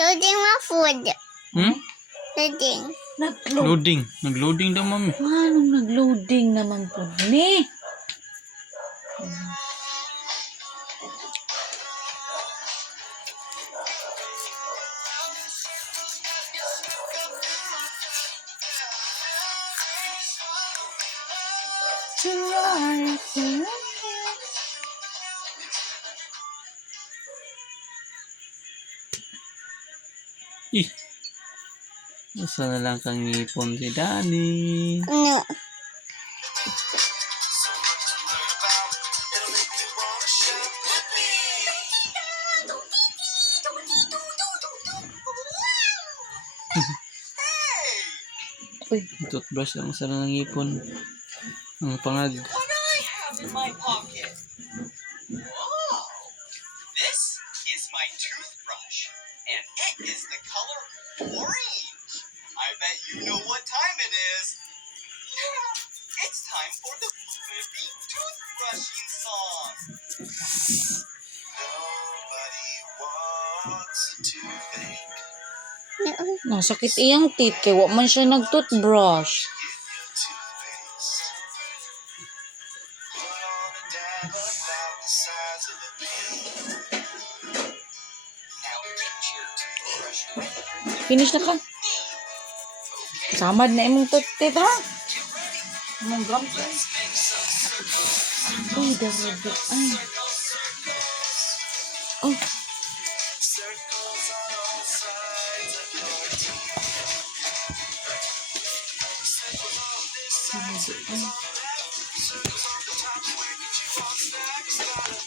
Loading my food. Hmm? Loading. Loading. Nag-loading daw, mami. Anong nag-loading naman po ni? Ih. Gusto na lang kang ngipon si Danny. No. Uy, Toothbrush lang sa ng ngipon. Ang pangag. What do I have in my pocket? Whoa! This is my toothbrush, and it is the color orange. I bet you know what time it is. It's time for the Flippy toothbrushing song. Nobody wants a toothache. nasakit iyang teeth kay wa man siya nag-toothbrush. Get your toothpaste. Put on a dab about the size of a pin. Now get your toothbrush ready. Finish na ka. Samad na imong toothpaste ha. Among gums. Uy, darabi. Ay. Oh, Circles on all sides of your teeth. Circles on this side, circles on the left, circles on the top. Where did you want snacks? Gotta